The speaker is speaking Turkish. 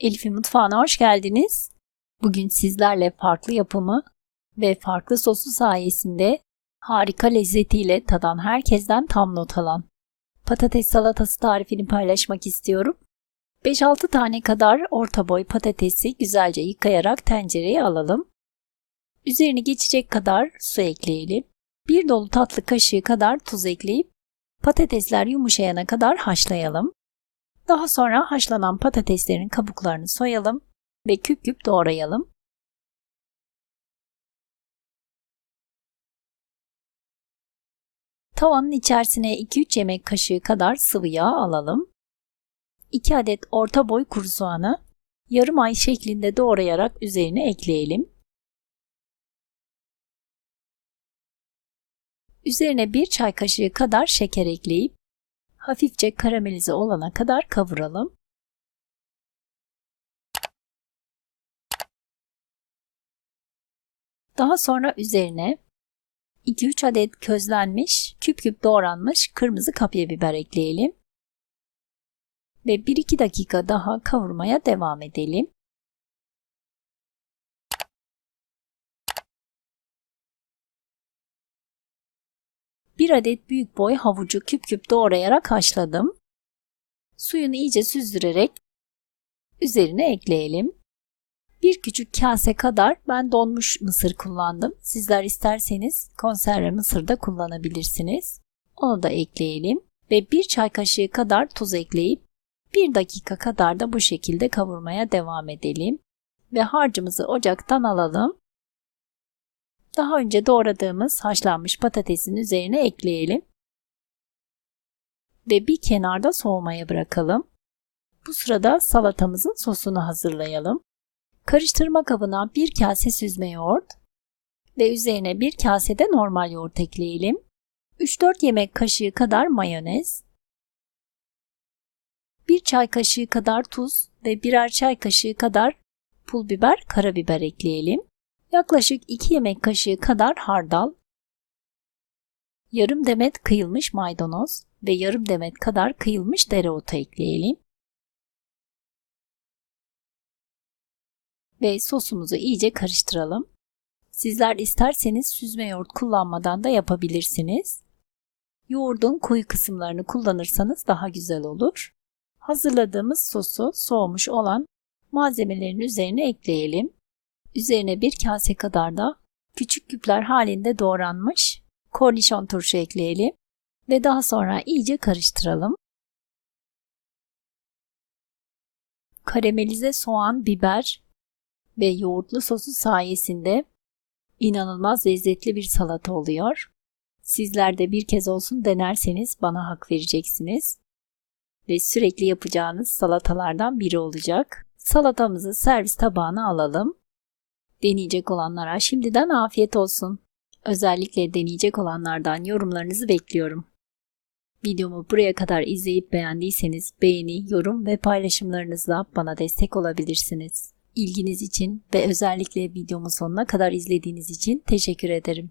Elif'in mutfağına hoş geldiniz. Bugün sizlerle farklı yapımı ve farklı sosu sayesinde harika lezzetiyle tadan herkesten tam not alan patates salatası tarifini paylaşmak istiyorum. 5-6 tane kadar orta boy patatesi güzelce yıkayarak tencereye alalım. Üzerine geçecek kadar su ekleyelim. Bir dolu tatlı kaşığı kadar tuz ekleyip patatesler yumuşayana kadar haşlayalım. Daha sonra haşlanan patateslerin kabuklarını soyalım ve küp küp doğrayalım. Tavanın içerisine 2-3 yemek kaşığı kadar sıvı yağ alalım. 2 adet orta boy kuru soğanı yarım ay şeklinde doğrayarak üzerine ekleyelim. Üzerine 1 çay kaşığı kadar şeker ekleyip hafifçe karamelize olana kadar kavuralım. Daha sonra üzerine 2-3 adet közlenmiş, küp küp doğranmış kırmızı kapya biber ekleyelim. Ve 1-2 dakika daha kavurmaya devam edelim. Bir adet büyük boy havucu küp küp doğrayarak haşladım. Suyunu iyice süzdürerek üzerine ekleyelim. Bir küçük kase kadar ben donmuş mısır kullandım. Sizler isterseniz konserve mısır da kullanabilirsiniz. Onu da ekleyelim ve bir çay kaşığı kadar tuz ekleyip bir dakika kadar da bu şekilde kavurmaya devam edelim. Ve harcımızı ocaktan alalım. Daha önce doğradığımız haşlanmış patatesin üzerine ekleyelim. Ve bir kenarda soğumaya bırakalım. Bu sırada salatamızın sosunu hazırlayalım. Karıştırma kabına bir kase süzme yoğurt ve üzerine bir kase de normal yoğurt ekleyelim. 3-4 yemek kaşığı kadar mayonez, 1 çay kaşığı kadar tuz ve birer çay kaşığı kadar pul biber, karabiber ekleyelim. Yaklaşık 2 yemek kaşığı kadar hardal, yarım demet kıyılmış maydanoz ve yarım demet kadar kıyılmış dereotu ekleyelim. Ve sosumuzu iyice karıştıralım. Sizler isterseniz süzme yoğurt kullanmadan da yapabilirsiniz. Yoğurdun koyu kısımlarını kullanırsanız daha güzel olur. Hazırladığımız sosu soğumuş olan malzemelerin üzerine ekleyelim. Üzerine bir kase kadar da küçük küpler halinde doğranmış kornişon turşu ekleyelim ve daha sonra iyice karıştıralım. Karamelize soğan, biber ve yoğurtlu sosu sayesinde inanılmaz lezzetli bir salata oluyor. Sizler de bir kez olsun denerseniz bana hak vereceksiniz ve sürekli yapacağınız salatalardan biri olacak. Salatamızı servis tabağına alalım. Deneyecek olanlara şimdiden afiyet olsun. Özellikle deneyecek olanlardan yorumlarınızı bekliyorum. Videomu buraya kadar izleyip beğendiyseniz beğeni, yorum ve paylaşımlarınızla bana destek olabilirsiniz. İlginiz için ve özellikle videomu sonuna kadar izlediğiniz için teşekkür ederim.